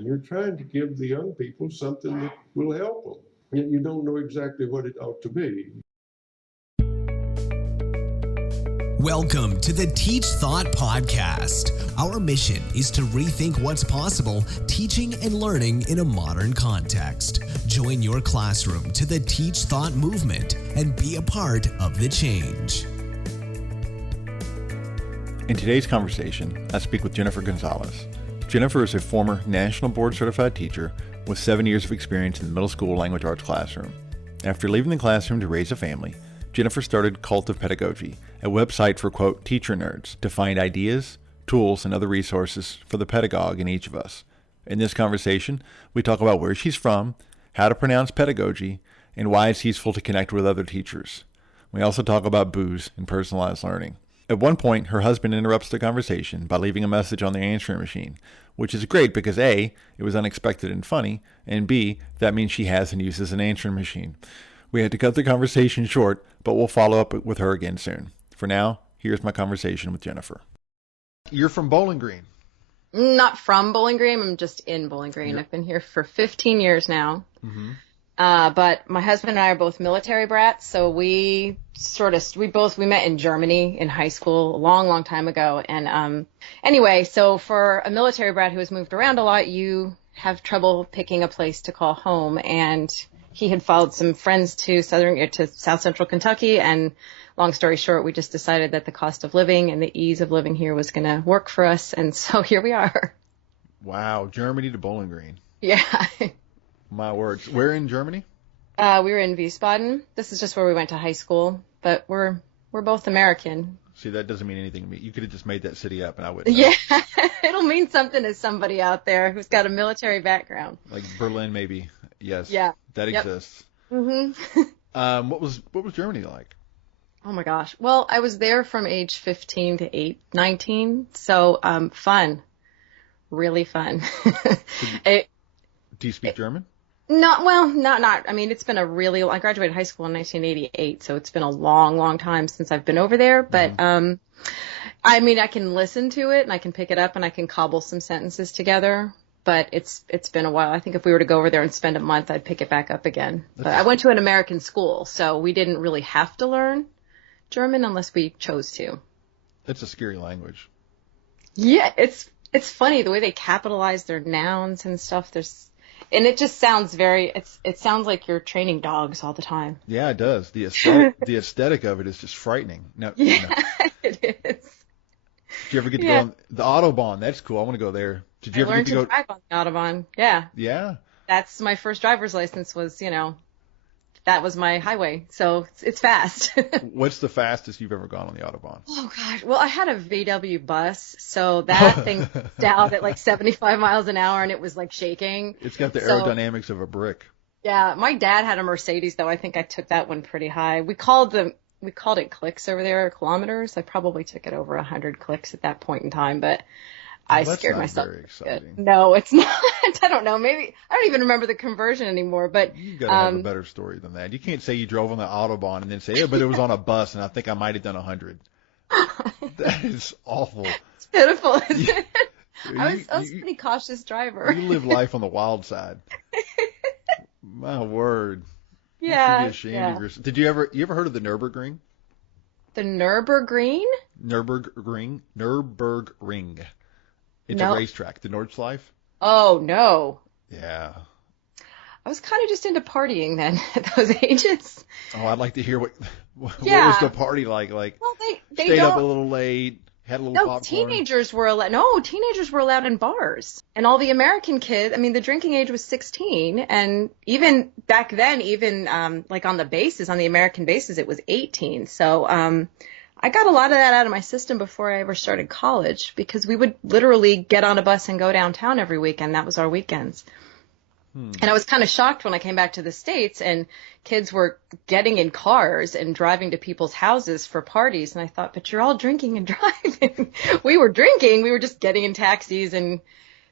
and you're trying to give the young people something that will help them. Yet you don't know exactly what it ought to be. Welcome to the Teach Thought Podcast. Our mission is to rethink what's possible teaching and learning in a modern context. Join your classroom to the Teach Thought movement and be a part of the change. In today's conversation, I speak with Jennifer Gonzalez. Jennifer is a former National Board Certified teacher with 7 years of experience in the middle school language arts classroom. After leaving the classroom to raise a family, Jennifer started Cult of Pedagogy, a website for, quote, teacher nerds to find ideas, tools, and other resources for the pedagogue in each of us. In this conversation, we talk about where she's from, how to pronounce pedagogy, and why it's useful to connect with other teachers. We also talk about booze and personalized learning. At one point, her husband interrupts the conversation by leaving a message on the answering machine, which is great because A, it was unexpected and funny, and B, that means she has and uses an answering machine. We had to cut the conversation short, but we'll follow up with her again soon. For now, here's my conversation with Jennifer. You're from Bowling Green. Not from Bowling Green. I'm just in Bowling Green. I've been here for 15 years now. Mm-hmm. But my husband and I are both military brats, so we met in Germany in high school a long, long time ago. And anyway, so for a military brat who has moved around a lot, you have trouble picking a place to call home. And he had followed some friends to South Central Kentucky, and long story short, we just decided that the cost of living and the ease of living here was going to work for us, and so here we are. Wow, Germany to Bowling Green. Yeah. My words. Where in Germany? We were in Wiesbaden. This is just where we went to high school, but we're both American. See, that doesn't mean anything to me. You could have just made that city up, and I wouldn't know. Yeah, it'll mean something to somebody out there who's got a military background. Like Berlin, maybe. Yes. Yeah. That exists. Mm-hmm. What was Germany like? Oh my gosh. Well, I was there from age 15 to 19, so fun, really fun. Do you speak German? Not. I mean, it's been I graduated high school in 1988, so it's been a long, long time since I've been over there. But I mean, I can listen to it and I can pick it up and I can cobble some sentences together. But it's been a while. I think if we were to go over there and spend a month, I'd pick it back up again. But I went to an American school, so we didn't really have to learn German unless we chose to. It's a scary language. Yeah, it's funny the way they capitalize their nouns and stuff. And it just sounds it sounds like you're training dogs all the time. Yeah, it does. The aesthetic of it is just frightening. Now, it is. Did you ever get to go on the Autobahn? That's cool. I want to go there. Did you ever get to go? Drive on the Autobahn. Yeah. Yeah. That's my first driver's license was, that was my highway. So it's fast. What's the fastest you've ever gone on the Autobahn? Oh gosh. Well, I had a VW bus. So that thing down at like 75 miles an hour and it was like shaking. It's got the aerodynamics of a brick. Yeah. My dad had a Mercedes though. I think I took that one pretty high. We called it clicks over there, kilometers. I probably took it over 100 clicks at that point in time, but I scared myself. Very exciting. No, it's not. I don't know. Maybe I don't even remember the conversion anymore. But you gotta have a better story than that. You can't say you drove on the Autobahn and then say, but it was on a bus, and I think I might have done 100. That is awful. It's pitiful, isn't it? I was a pretty cautious driver. You live life on the wild side. My word. Yeah. You should be ashamed of yourself. Did you ever heard of the Nurburgring? The Nurburgring? Nurburgring. It's a racetrack. The Nordschleife? Oh, no. Yeah. I was kind of just into partying then at those ages. Oh, I'd like to hear what was the party like? Like, well, they stayed up a little late, had a little popcorn. Teenagers were allowed in bars. And all the American kids, I mean, the drinking age was 16. And even back then, like on the American bases, it was 18. So, I got a lot of that out of my system before I ever started college because we would literally get on a bus and go downtown every weekend. That was our weekends. And I was kind of shocked when I came back to the States and kids were getting in cars and driving to people's houses for parties. And I thought, but you're all drinking and driving. We were drinking. We were just getting in taxis. And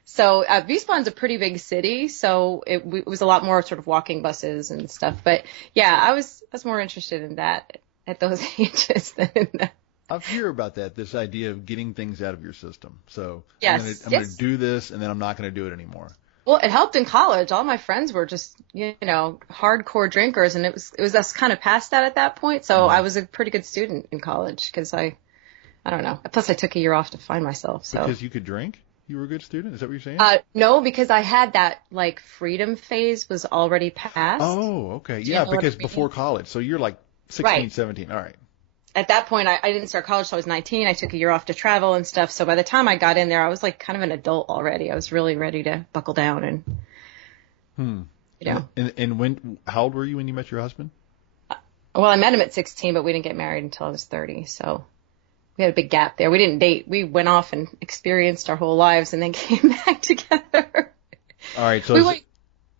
so Wiesbaden's a pretty big city. So it was a lot more sort of walking buses and stuff. But yeah, I was more interested in that at those ages than in that. I hear about that, this idea of getting things out of your system. So yes, I'm going to do this and then I'm not going to do it anymore. Well, it helped in college. All my friends were just, hardcore drinkers, and it was us kind of past that at that point. So I was a pretty good student in college because I don't know. Plus, I took a year off to find myself. So Because you could drink? You were a good student? Is that what you're saying? No, because I had that like freedom phase was already passed. Oh, okay. Do you Yeah, know what because I mean? before college. So you're like 16, Right. 17. All right. At that point, I didn't start college till I was 19. I took a year off to travel and stuff. So by the time I got in there, I was like kind of an adult already. I was really ready to buckle down and, And how old were you when you met your husband? Well, I met him at 16, but we didn't get married until I was 30. So we had a big gap there. We didn't date. We went off and experienced our whole lives and then came back together. All right. So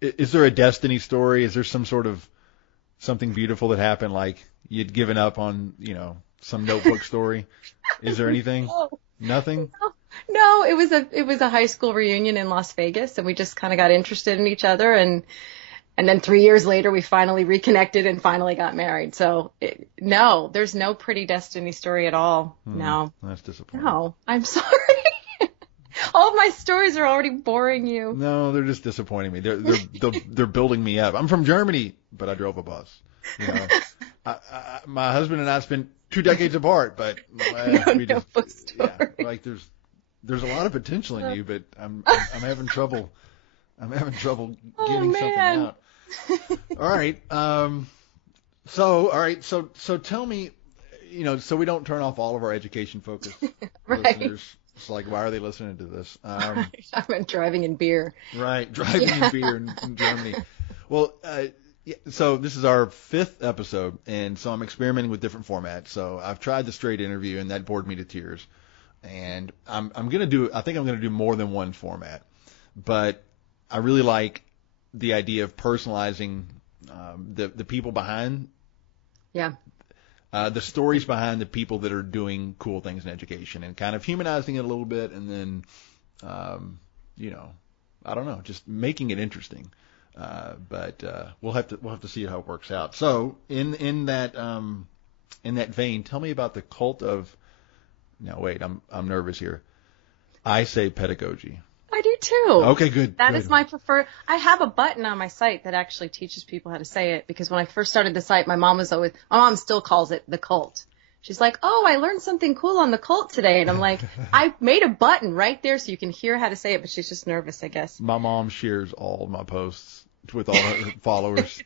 is there a destiny story? Is there some sort of something beautiful that happened, like you'd given up on, some notebook story? Is there anything? No. Nothing? No, it was a high school reunion in Las Vegas, and we just kind of got interested in each other, and then 3 years later we finally reconnected and finally got married. So no, there's no pretty destiny story at all. No. That's disappointing. No, I'm sorry. All of my stories are already boring you. No, they're just disappointing me. They're building me up. I'm from Germany, but I drove a bus. My husband and I spent 2 decades apart, but No story. Yeah, like there's a lot of potential in you, but I'm having trouble. I'm having trouble getting something out. All right. So tell me, so we don't turn off all of our education focused Right. listeners. It's like, why are they listening to this? I'm driving in beer. Right, driving in beer in Germany. Well, so this is our 5th episode, and so I'm experimenting with different formats. So I've tried the straight interview, and that bored me to tears. And I think I'm gonna do more than one format, but I really like the idea of personalizing the people behind. Yeah. The stories behind the people that are doing cool things in education, and kind of humanizing it a little bit, and then, I don't know, just making it interesting. But we'll have to see how it works out. So in that vein, tell me about the cult of. Now wait, I'm nervous here. I say pedagogy. I do too. Okay, good. That good. is my preferred. I have a button on my site that actually teaches people how to say it, because when I first started the site, my mom still calls it the cult. She's like, "Oh, I learned something cool on the cult today." And I'm like, I made a button right there so you can hear how to say it, but she's just nervous, I guess. My mom shares all my posts with all her followers.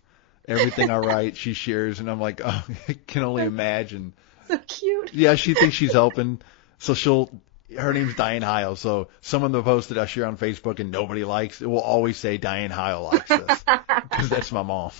Everything I write, she shares, and I'm like, oh, I can only imagine. So cute. Yeah, she thinks she's helping. So her name's Diane Heil. So some of the posts that I share on Facebook and nobody likes, it will always say Diane Heil likes this. Because that's my mom.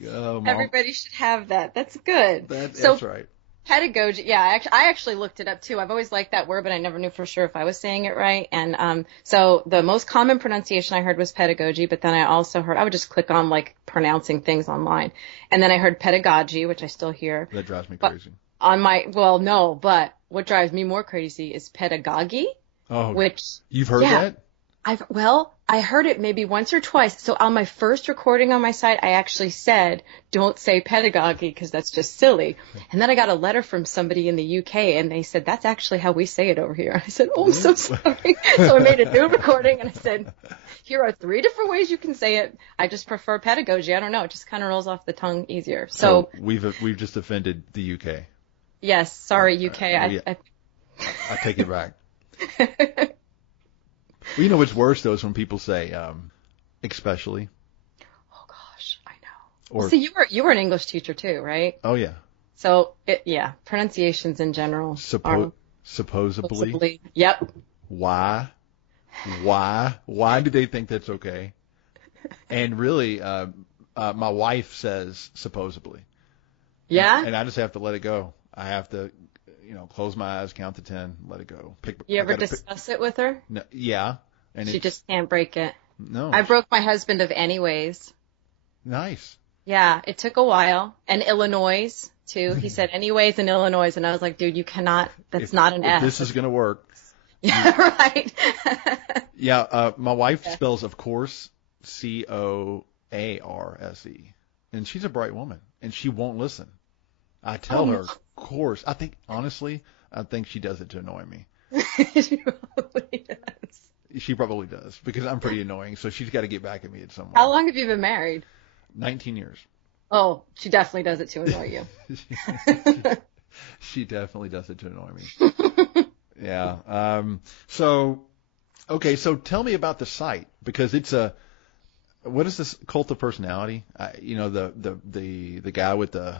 Mom. Everybody should have that. That's good. That's right. Pedagogy. Yeah, I actually looked it up too. I've always liked that word, but I never knew for sure if I was saying it right. And so the most common pronunciation I heard was pedagogy, but then I also heard, I would just click on like pronouncing things online. And then I heard pedagogy, which I still hear. That drives me crazy. But what drives me more crazy is pedagogy. Oh, which you've heard that? I heard it maybe once or twice. So on my first recording on my site, I actually said, don't say pedagogy because that's just silly. And then I got a letter from somebody in the UK and they said, that's actually how we say it over here. I said, oh, I'm so sorry. So I made a new recording and I said, here are 3 different ways you can say it. I just prefer pedagogy. I don't know. It just kind of rolls off the tongue easier. So we've just offended the UK. Yes. Sorry, UK. I take it back. Well, you know what's worse, though, is when people say, especially. Oh, gosh, I know. Or, see, you were an English teacher, too, right? Oh, yeah. So, pronunciations in general. Supposedly. Yep. Why do they think that's okay? And really, my wife says supposedly. Yeah? And I just have to let it go. I have to, close my eyes, count to 10, let it go. You ever discuss it with her? No, yeah. And she just can't break it. No. I broke my husband of anyways. Nice. Yeah, it took a while. And Illinois, too. He said anyways in Illinois. And I was like, dude, you cannot. That's not an S. This is going to work. Yeah, right. Yeah, my wife spells, of course, Coarse. And she's a bright woman. And she won't listen. I tell her, of course. I think she does it to annoy me. She probably does. She probably does, because I'm pretty annoying, so she's got to get back at me at some point. How long have you been married? 19 years. Oh, she definitely does it to annoy you. She definitely does it to annoy me. Yeah. So tell me about the site, because it's what is this, cult of personality? The guy with the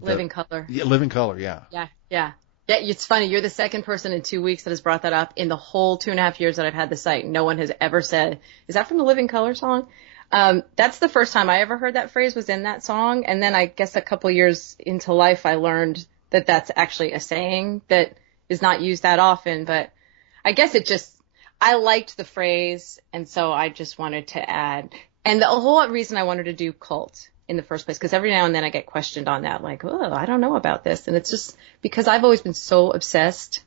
Living Color. Yeah, Living Color. Yeah. Yeah. It's funny. You're the second person in 2 weeks that has brought that up in the whole 2.5 years that I've had the site. No one has ever said, "Is that from the Living Color song?" That's the first time I ever heard that phrase was in that song. And then I guess a couple years into life, I learned that that's actually a saying that is not used that often. But I guess I liked the phrase. And so I just wanted to add, and the whole reason I wanted to do cult in the first place, because every now and then I get questioned on that, like, oh, I don't know about this. And it's just because I've always been so obsessed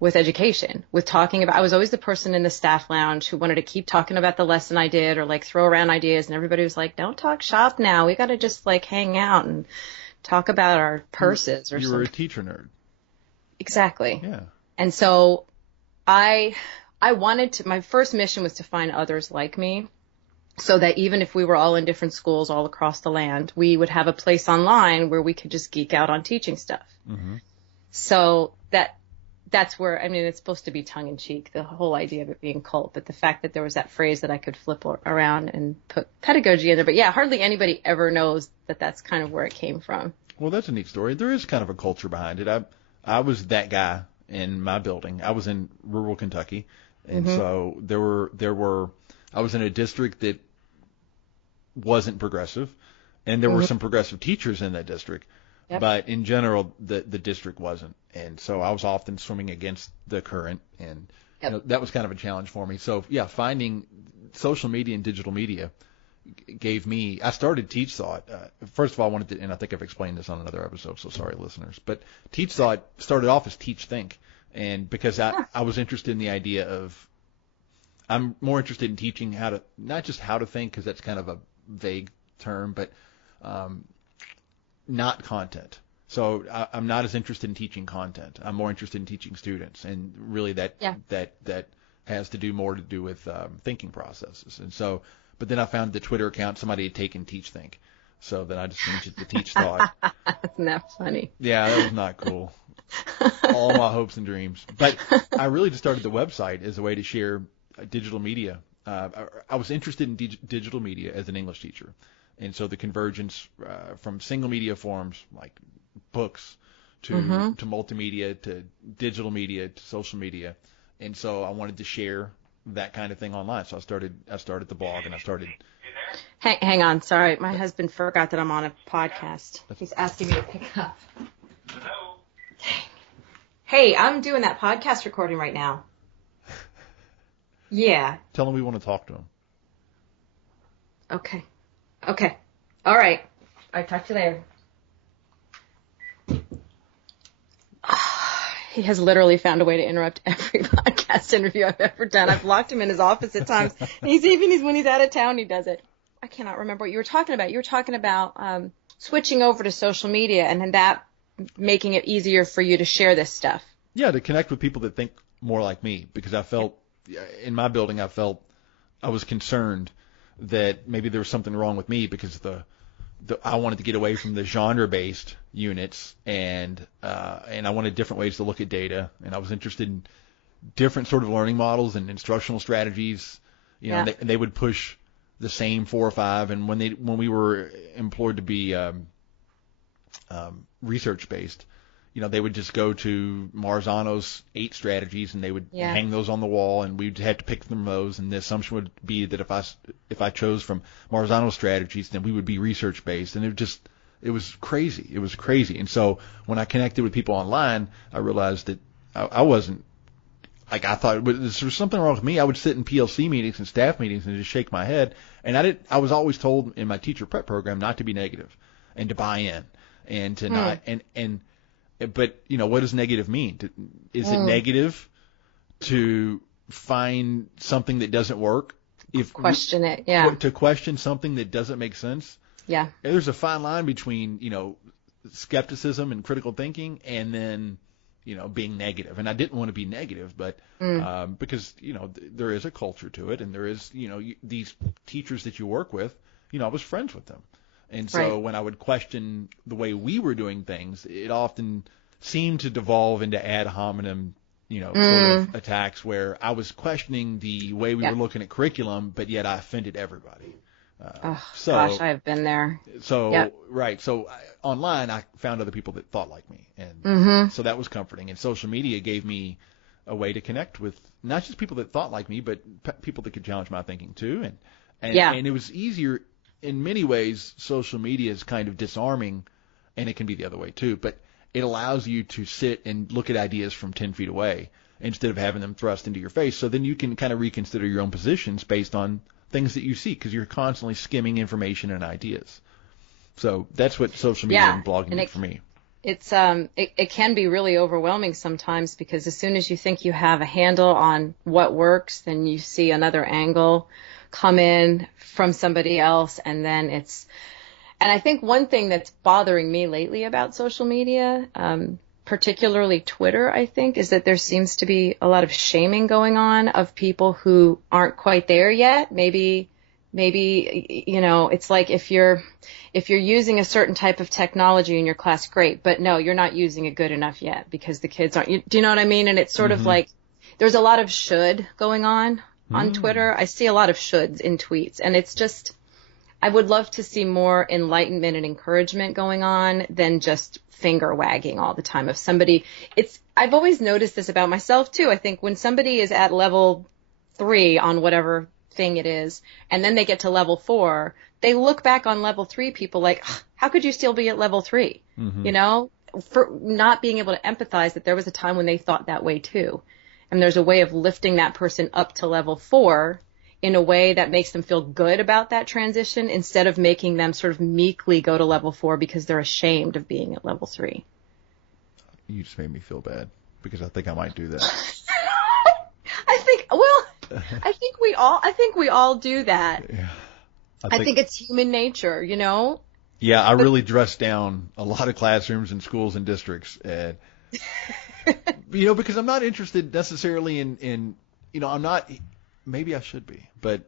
with education, with talking about, I was always the person in the staff lounge who wanted to keep talking about the lesson I did, or like throw around ideas, and everybody was like, don't talk shop now. We got to just like hang out and talk about our purses or something. You were a teacher nerd. Exactly. Yeah. And so I wanted to, my first mission was to find others like me, so that even if we were all in different schools all across the land, we would have a place online where we could just geek out on teaching stuff. Mm-hmm. So that's where, I mean, it's supposed to be tongue in cheek, the whole idea of it being cult, but the fact that there was that phrase that I could flip around and put pedagogy in there. But yeah, hardly anybody ever knows that that's kind of where it came from. Well, that's a neat story. There is kind of a culture behind it. I was that guy in my building. I was in rural Kentucky, and so I was in a district that wasn't progressive, and there were some progressive teachers in that district. Yep. But in general, the district wasn't. And so I was often swimming against the current, and that was kind of a challenge for me. So, yeah, finding social media and digital media gave me – I started Teach Thought. First of all, I wanted to – and I think I've explained this on another episode, so sorry, listeners. But Teach Thought started off as Teach Think, and because I was interested in the idea of – I'm more interested in teaching how to – not just how to think, because that's kind of a vague term, but not content. So I'm not as interested in teaching content. I'm more interested in teaching students, and really that has to do with thinking processes. And so, but then I found the Twitter account somebody had taken Teach Think, so then I just changed it to Teach Thought. Isn't that funny? Yeah, that was not cool. All my hopes and dreams. But I really just started the website as a way to share digital media. I was interested in digital media as an English teacher. And so the convergence from single media forms like books to multimedia to digital media to social media. And so I wanted to share that kind of thing online. So I started the blog, and I started. Hang on. Sorry. My husband forgot that I'm on a podcast. He's asking me to pick up. Hello. Hey, I'm doing that podcast recording right now. Yeah. Tell him we want to talk to him. Okay. All right. I'll talk to you later. He has literally found a way to interrupt every podcast interview I've ever done. I've locked him in his office at times. When he's out of town, he does it. I cannot remember what you were talking about. You were talking about switching over to social media and that making it easier for you to share this stuff. Yeah, to connect with people that think more like me, because I felt in my building, I was concerned that maybe there was something wrong with me, because I wanted to get away from the genre-based units, and I wanted different ways to look at data, and I was interested in different sort of learning models and instructional strategies. And they would push the same 4 or 5, and when we were employed to be research-based, they would just go to Marzano's 8 strategies, and they would hang those on the wall, and we'd have to pick from those. And the assumption would be that if I chose from Marzano's strategies, then we would be research-based. And it was crazy. It was crazy. And so when I connected with people online, I realized that I wasn't, like, I thought there was something wrong with me. I would sit in PLC meetings and staff meetings and just shake my head. And I was always told in my teacher prep program not to be negative and to buy in and to not, but, what does negative mean? Is it negative to find something that doesn't work? Question it, yeah. To question something that doesn't make sense? Yeah. There's a fine line between, skepticism and critical thinking, and then being negative. And I didn't want to be negative, but because, there is a culture to it, and there is, these teachers that you work with, I was friends with them. And so when I would question the way we were doing things, it often seemed to devolve into ad hominem, sort of attacks where I was questioning the way we were looking at curriculum, but yet I offended everybody. Gosh, I've been there. So, right. So online, I found other people that thought like me. And so that was comforting. And social media gave me a way to connect with not just people that thought like me, but people that could challenge my thinking too. And it was easier in many ways. Social media is kind of disarming, and it can be the other way too. But it allows you to sit and look at ideas from 10 feet away instead of having them thrust into your face. So then you can kind of reconsider your own positions based on things that you see, because you're constantly skimming information and ideas. So that's what social media and blogging did for me. It's it can be really overwhelming sometimes, because as soon as you think you have a handle on what works, then you see another angle come in from somebody else, and then and I think one thing that's bothering me lately about social media, particularly Twitter, I think, is that there seems to be a lot of shaming going on of people who aren't quite there yet. Maybe, it's like if you're using a certain type of technology in your class, great, but no, you're not using it good enough yet because the kids aren't. Do you know what I mean? And it's sort of like there's a lot of should going on Twitter. I see a lot of shoulds in tweets, and it's just, I would love to see more enlightenment and encouragement going on than just finger wagging all the time of somebody. I've always noticed this about myself too. I think when somebody is at level 3 on whatever thing it is, and then they get to level 4, they look back on level 3 people like, how could you still be at level 3? For not being able to empathize that there was a time when they thought that way too. And there's a way of lifting that person up to level 4 in a way that makes them feel good about that transition, instead of making them sort of meekly go to level 4 because they're ashamed of being at level 3. You just made me feel bad, because I think I might do that. I think we all do that. Yeah. I think it's human nature, Yeah, I really dress down a lot of classrooms and schools and districts, and because I'm not interested necessarily in I'm not. Maybe I should be, but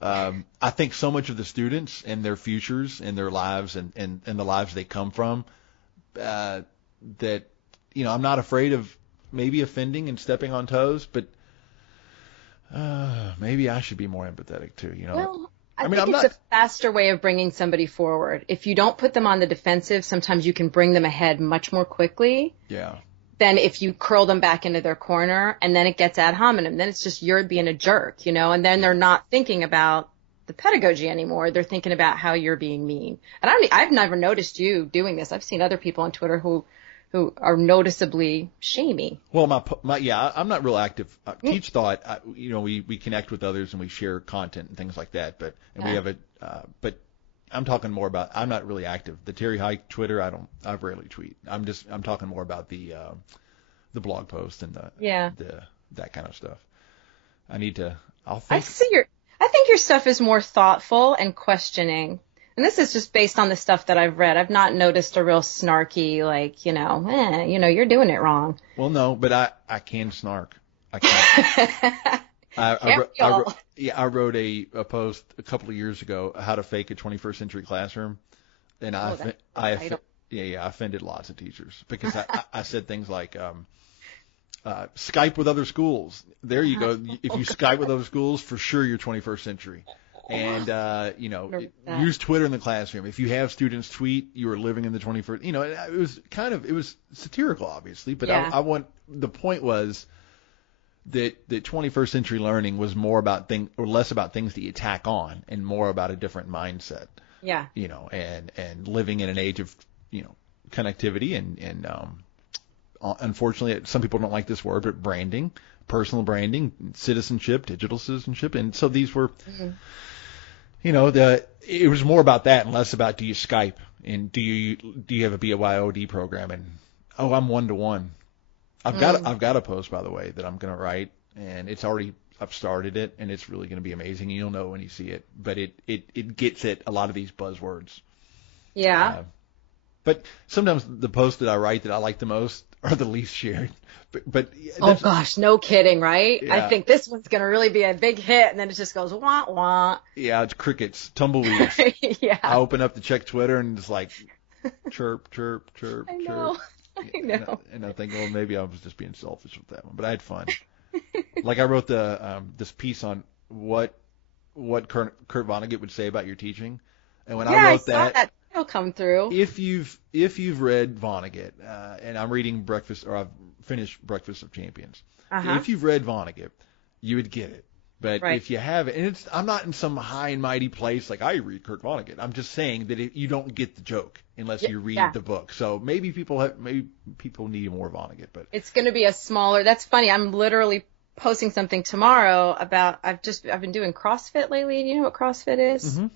I think so much of the students and their futures and their lives and the lives they come from, that I'm not afraid of maybe offending and stepping on toes, but maybe I should be more empathetic too. Well, I think it's a faster way of bringing somebody forward. If you don't put them on the defensive, sometimes you can bring them ahead much more quickly. Yeah. Than if you curl them back into their corner, and then it gets ad hominem. Then it's just you're being a jerk, and then they're not thinking about the pedagogy anymore. They're thinking about how you're being mean. And I've never noticed you doing this. I've seen other people on Twitter who are noticeably shamey. Well, I'm not real active. Teach Thought, we connect with others and we share content and things like that. We have but I'm talking more about, I'm not really active. The Terry Hike Twitter, I rarely tweet. I'm talking more about the blog post and that kind of stuff. I think your stuff is more thoughtful and questioning. And this is just based on the stuff that I've read. I've not noticed a real snarky, like, you're doing it wrong. Well, no, but I can snark. I can. I wrote a post a couple of years ago, how to fake a 21st century classroom, and I offended lots of teachers because I said things like Skype with other schools. There you go. If you Skype with other schools, for sure you're 21st century. And use Twitter in the classroom. If you have students tweet, you are living in the 21st. It was satirical, obviously, but the point was that 21st century learning was more about less about things that you tack on and more about a different mindset. Yeah. And living in an age of, connectivity and unfortunately, some people don't like this word, but branding, personal branding, citizenship, digital citizenship. And so these were, it was more about that and less about, do you Skype and do you have a BYOD program? And, I'm 1-to-1. I've got a post, by the way, that I'm going to write, and I've started it, and it's really going to be amazing. You'll know when you see it, but it gets at a lot of these buzzwords. Yeah. But sometimes the posts that I write that I like the most are the least shared. But oh gosh, no kidding, right? Yeah. I think this one's going to really be a big hit, and then it just goes wah wah. Yeah, it's crickets, tumbleweeds. Yeah. I open up to check Twitter and it's like chirp, chirp, chirp, I chirp. know. I know. And I think, well, maybe I was just being selfish with that one, but I had fun. Like I wrote this piece on what Kurt Vonnegut would say about your teaching, and when I wrote saw that title come through. if you've read Vonnegut, and I'm reading I've finished Breakfast of Champions. Uh-huh. If you've read Vonnegut, you would get it. But Right. if you haven't, and I'm not in some high and mighty place like I read Kurt Vonnegut. I'm just saying that you don't get the joke unless you read the book. So maybe people need more Vonnegut, but It's going to be a smaller. That's funny. I'm literally posting something tomorrow about. I've been doing CrossFit lately. Do you know what CrossFit is? Mm-hmm.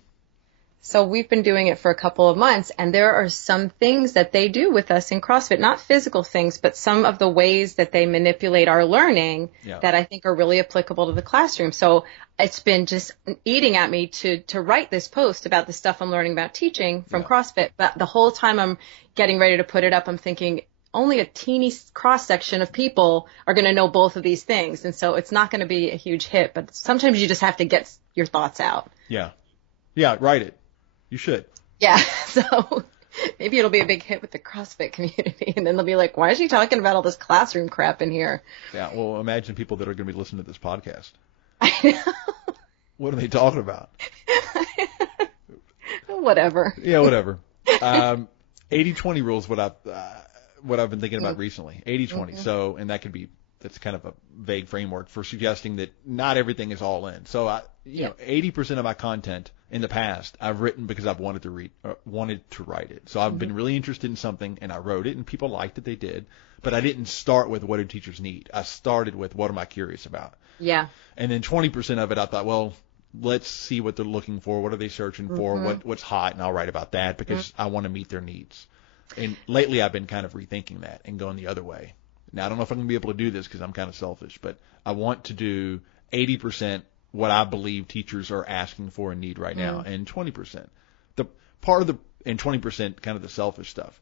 So we've been doing it for a couple of months, and there are some things that they do with us in CrossFit, not physical things, but some of the ways that they manipulate our learning that I think are really applicable to the classroom. So it's been just eating at me to write this post about the stuff I'm learning about teaching from CrossFit. But the whole time I'm getting ready to put it up, I'm thinking only a teeny cross section of people are going to know both of these things. And so it's not going to be a huge hit, but sometimes you just have to get your thoughts out. Yeah, write it. You should. Yeah, so maybe it'll be a big hit with the CrossFit community, and then they'll be like, why is she talking about all this classroom crap in here? Yeah, well, imagine people that are going to be listening to this podcast. I know. What are they talking about? Whatever. Yeah, whatever. 80-20 rule is what I've been thinking about recently. 80-20. So, and that's kind of a vague framework for suggesting that not everything is all in. So, 80% of my content in the past I've written because I've wanted to write it. So I've been really interested in something and I wrote it and people liked it, they did. But I didn't start with what do teachers need. I started with what am I curious about. Yeah. And then 20% of it I thought, well, let's see what they're looking for. What are they searching for? What's hot? And I'll write about that because I want to meet their needs. And lately I've been kind of rethinking that and going the other way. Now, I don't know if I'm going to be able to do this because I'm kind of selfish, but I want to do 80% what I believe teachers are asking for and need right now, and 20%. And 20% kind of the selfish stuff.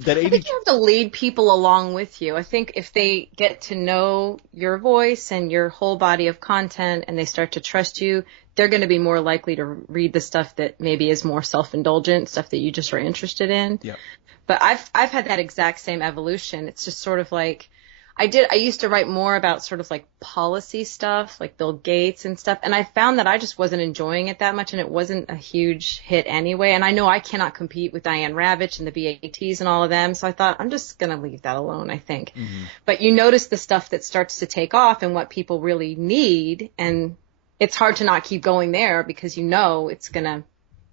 I think you have to lead people along with you. I think if they get to know your voice and your whole body of content and they start to trust you, they're going to be more likely to read the stuff that maybe is more self-indulgent, stuff that you just are interested in. Yeah. But I've had that exact same evolution. It's just sort of like I used to write more about sort of like policy stuff, like Bill Gates and stuff. And I found that I just wasn't enjoying it that much and it wasn't a huge hit anyway. And I know I cannot compete with Diane Ravitch and the BATs and all of them. So I thought I'm just going to leave that alone, I think. Mm-hmm. But you notice the stuff that starts to take off and what people really need. And it's hard to not keep going there because it's going to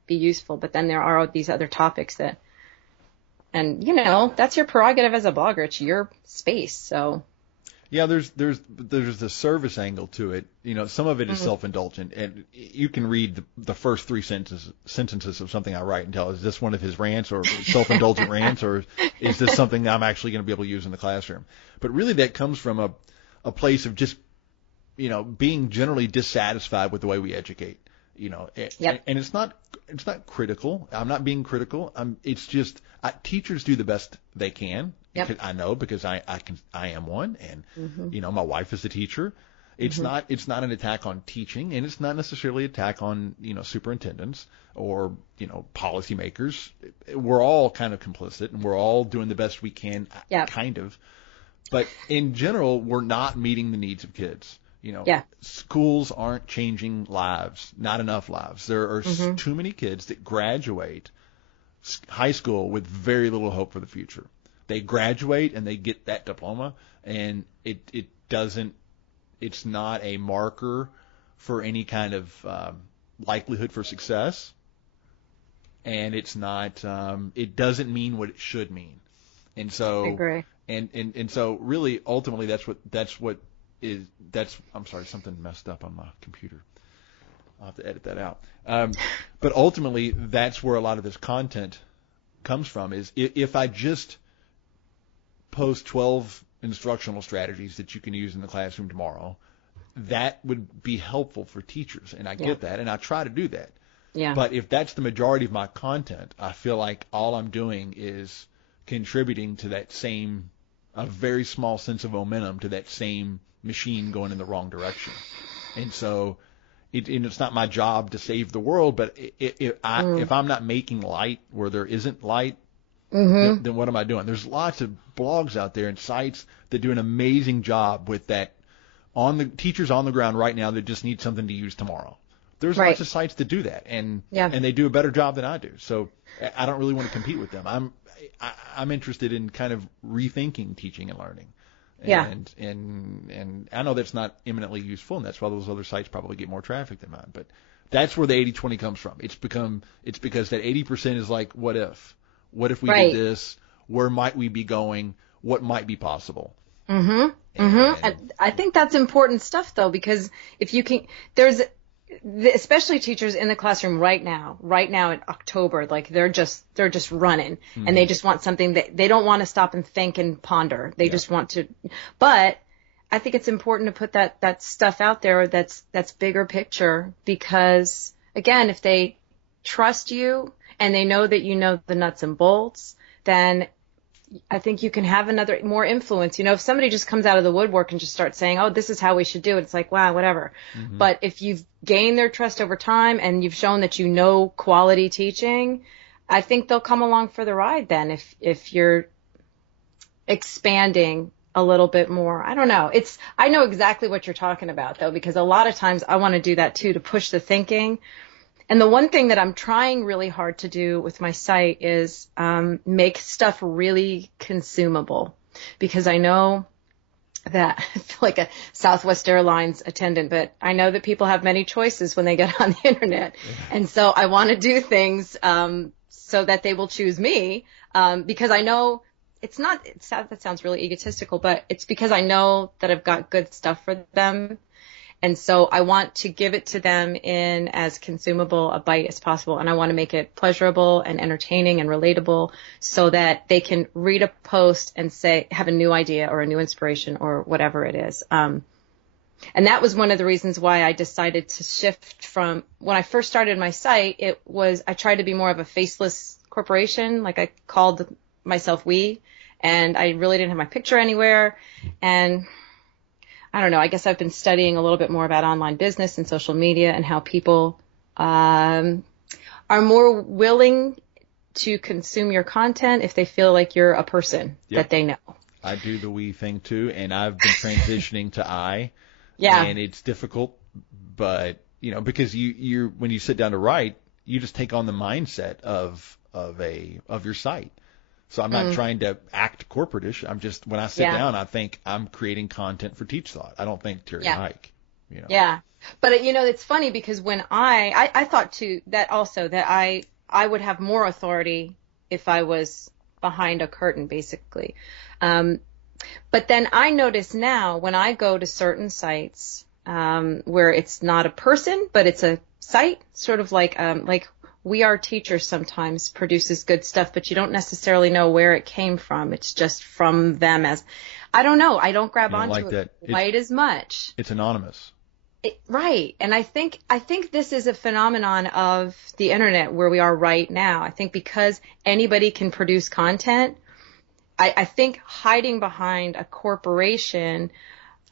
be useful. But then there are these other topics that, and that's your prerogative as a blogger. It's your space. So yeah, there's the service angle to it. Some of it is self-indulgent, and you can read the first three sentences of something I write and tell, is this one of his rants or self-indulgent rants, or is this something I'm actually going to be able to use in the classroom? But really, that comes from a place of just being generally dissatisfied with the way we educate. And it's not critical. I'm not being critical. It's just teachers do the best they can. Yep. I know because I am one, and my wife is a teacher. It's not an attack on teaching, and it's not necessarily an attack on superintendents or policymakers. We're all kind of complicit, and we're all doing the best we can, kind of. But in general, we're not meeting the needs of kids. Schools aren't changing lives, not enough lives. There are too many kids that graduate high school with very little hope for the future. They graduate and they get that diploma, and it's not a marker for any kind of likelihood for success, and it's not, it doesn't mean what it should mean. And so, I agree. And so really, ultimately, I'm sorry, something messed up on my computer. I'll have to edit that out. But ultimately, that's where a lot of this content comes from, is if I just post 12 instructional strategies that you can use in the classroom tomorrow, that would be helpful for teachers. And I get that, and I try to do that. Yeah. But if that's the majority of my content, I feel like all I'm doing is contributing to that same, a very small sense of momentum to that same machine going in the wrong direction. And so it's not my job to save the world, but if I'm not making light where there isn't light, then what am I doing? There's lots of blogs out there and sites that do an amazing job with that, on the teachers on the ground right now that just need something to use tomorrow. There's Right. lots of sites that do that, and they do a better job than I do. So I don't really want to compete with them. I'm interested in kind of rethinking teaching and learning. And I know that's not eminently useful, and that's why those other sites probably get more traffic than mine. But that's where the 80-20 comes from. It's because that 80% is like, what if? What if we did this? Where might we be going? What might be possible? And I think that's important stuff, though, because if you can, especially teachers in the classroom right now in October, like they're just running, and they just want something that they don't want to stop and think and ponder. They just want to, but I think it's important to put that stuff out there that's bigger picture, because again, if they trust you and they know that you know the nuts and bolts, then I think you can have more influence. You know, if somebody just comes out of the woodwork and just starts saying, oh, this is how we should do it, it's like, wow, whatever. But if you've gained their trust over time and you've shown that you know quality teaching, I think they'll come along for the ride then if you're expanding a little bit more. I don't know. I know exactly what you're talking about, though, because a lot of times I want to do that too, to push the thinking. And the one thing that I'm trying really hard to do with my site is make stuff really consumable, because I know that I feel like a Southwest Airlines attendant, but I know that people have many choices when they get on the internet. And so I want to do things so that they will choose me, because I know that sounds really egotistical, but it's because I know that I've got good stuff for them. And so I want to give it to them in as consumable a bite as possible. And I want to make it pleasurable and entertaining and relatable, so that they can read a post and have a new idea or a new inspiration or whatever it is. And that was one of the reasons why I decided to shift from, when I first started my site, I tried to be more of a faceless corporation. Like, I called myself we, and I really didn't have my picture anywhere. And I don't know, I guess I've been studying a little bit more about online business and social media and how people are more willing to consume your content if they feel like you're a person that they know. I do the we thing too, and I've been transitioning to I. Yeah. And it's difficult, but because you when you sit down to write, you just take on the mindset of your site. So I'm not trying to act corporate-ish. I'm just, when I sit down, I think I'm creating content for Teach Thought. I don't think Terry Hike. Yeah. But, it's funny, because when I thought too that also that I would have more authority if I was behind a curtain, basically. But then I notice now when I go to certain sites where it's not a person, but it's a site, sort of like We Are Teachers sometimes produces good stuff, but you don't necessarily know where it came from. It's just from them I don't know. I don't grab onto it quite as much. It's anonymous. Right. And I think this is a phenomenon of the internet where we are right now. I think because anybody can produce content, I think hiding behind a corporation,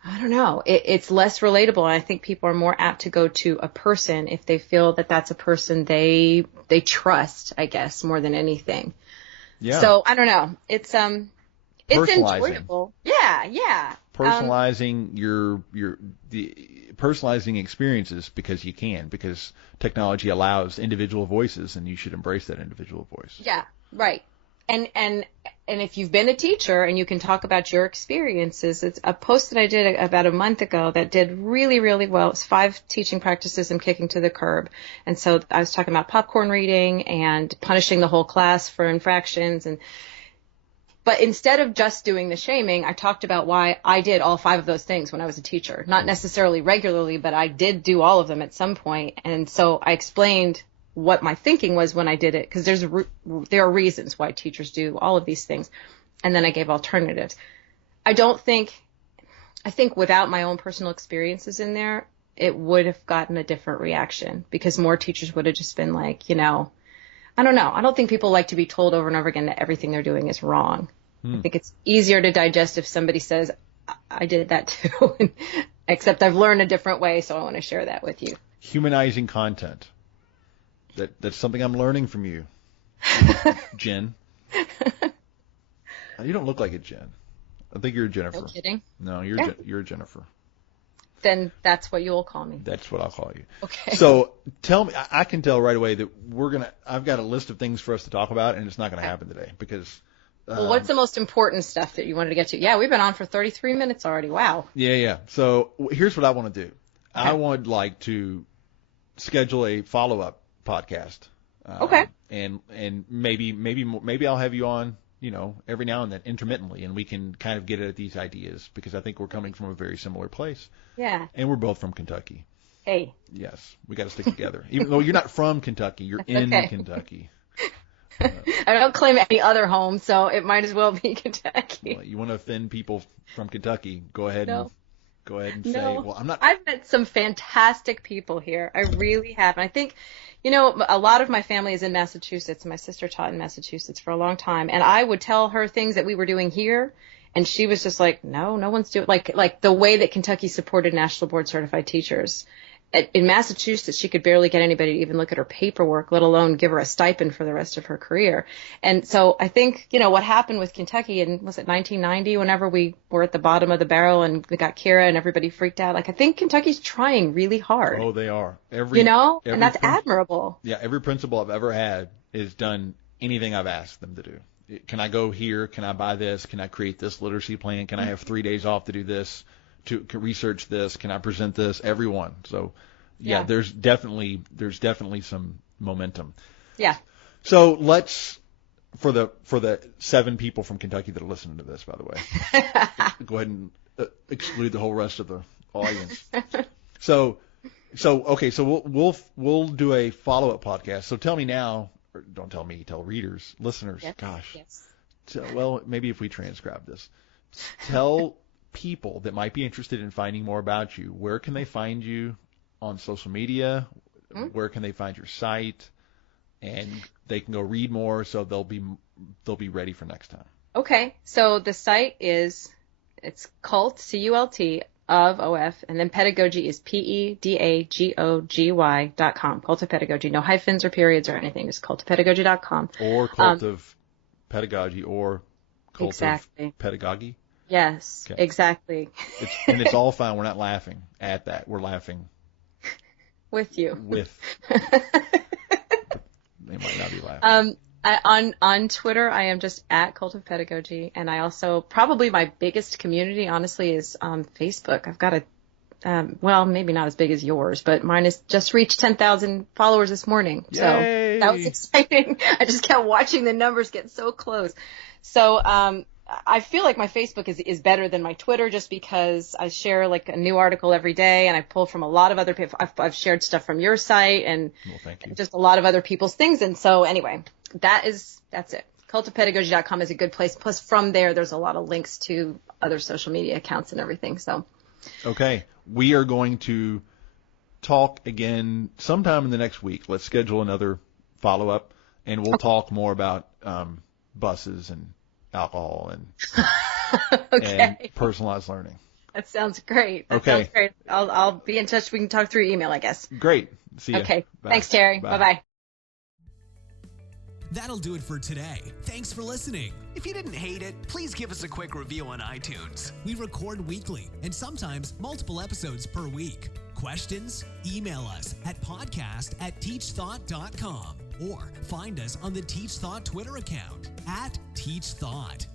I don't know, it's less relatable. And I think people are more apt to go to a person if they feel that that's a person they trust, I guess, more than anything. Yeah. So I don't know. It's enjoyable. Yeah. Personalizing personalizing experiences because technology allows individual voices, and you should embrace that individual voice. Yeah. Right. And if you've been a teacher and you can talk about your experiences, it's a post that I did about a month ago that did really, really well. It's 5 teaching practices I'm kicking to the curb. And so I was talking about popcorn reading and punishing the whole class for infractions. But instead of just doing the shaming, I talked about why I did all 5 of those things when I was a teacher. Not necessarily regularly, but I did do all of them at some point. And so I explained what my thinking was when I did it, because there are reasons why teachers do all of these things. And then I gave alternatives. I think without my own personal experiences in there, it would have gotten a different reaction, because more teachers would have just been like, I don't know. I don't think people like to be told over and over again that everything they're doing is wrong. I think it's easier to digest if somebody says, I did that too, except I've learned a different way, so I want to share that with you. Humanizing content. That's something I'm learning from you, Jen. You don't look like a Jen. I think you're a Jennifer. No kidding. No, you're a Jennifer. Then that's what you'll call me. That's what I'll call you. Okay. So tell me, I can tell right away that I've got a list of things for us to talk about, and it's not going to happen today because. Well, what's the most important stuff that you wanted to get to? Yeah, we've been on for 33 minutes already. Wow. Yeah. So here's what I want to do. Okay. I would like to schedule a follow-up podcast. Okay. And maybe I'll have you on, every now and then intermittently, and we can kind of get at these ideas, because I think we're coming from a very similar place. Yeah. And we're both from Kentucky. Hey. Yes, we got to stick together. Even though you're not from Kentucky, you're in Kentucky. I don't claim any other home, so it might as well be Kentucky. Well, you want to offend people from Kentucky? Go ahead and say, well, I'm not. I've met some fantastic people here. I really have. And I think, a lot of my family is in Massachusetts. My sister taught in Massachusetts for a long time, and I would tell her things that we were doing here, and she was just like, no one's doing, like the way that Kentucky supported National Board Certified Teachers. In Massachusetts, she could barely get anybody to even look at her paperwork, let alone give her a stipend for the rest of her career. And so I think, what happened with Kentucky in, was it 1990, whenever we were at the bottom of the barrel and we got Kira and everybody freaked out? I think Kentucky's trying really hard. Oh, they are. And that's admirable. Yeah, every principal I've ever had has done anything I've asked them to do. Can I go here? Can I buy this? Can I create this literacy plan? Can I have 3 days off to do this? To research this, can I present this? Everyone. So, yeah. There's definitely some momentum. Yeah. So let's, for the 7 people from Kentucky that are listening to this, by the way, go ahead and exclude the whole rest of the audience. So we'll do a follow-up podcast. So tell me now, or don't tell me, tell readers, listeners. Yes. Gosh. Yes. So, well, maybe if we transcribe this, tell people that might be interested in finding more about you, where can they find you on social media? Where can they find your site? And they can go read more, so they'll be ready for next time. Okay. So the site it's cult, CULT, of OF, and then pedagogy is pedagogy.com. Cult of Pedagogy. No hyphens or periods or anything. Just cultofpedagogy.com. Or Cult of Pedagogy or Cult of Pedagogy. Yes, okay. Exactly. It's all fine. We're not laughing at that. We're laughing with you. They might not be laughing. On Twitter, I am just at Cult of Pedagogy, and I also, probably my biggest community, honestly, is on Facebook. I've got maybe not as big as yours, but mine has just reached 10,000 followers this morning. Yay. So that was exciting. I just kept watching the numbers get so close. So, I feel like my Facebook is better than my Twitter, just because I share like a new article every day, and I pull from a lot of other people. I've shared stuff from your site and just a lot of other people's things. And so anyway, that's it. Cultofpedagogy.com is a good place. Plus from there's a lot of links to other social media accounts and everything. So. Okay. We are going to talk again sometime in the next week. Let's schedule another follow-up, and we'll talk more about buses and alcohol and personalized learning. That sounds great. That sounds great. I'll be in touch. We can talk through email, I guess. Great. See you. Okay. Bye. Thanks, Terry. Bye-bye. That'll do it for today. Thanks for listening. If you didn't hate it, please give us a quick review on iTunes. We record weekly and sometimes multiple episodes per week. Questions? Email us at podcast@teachthought.com or find us on the Teach Thought Twitter account @TeachThought.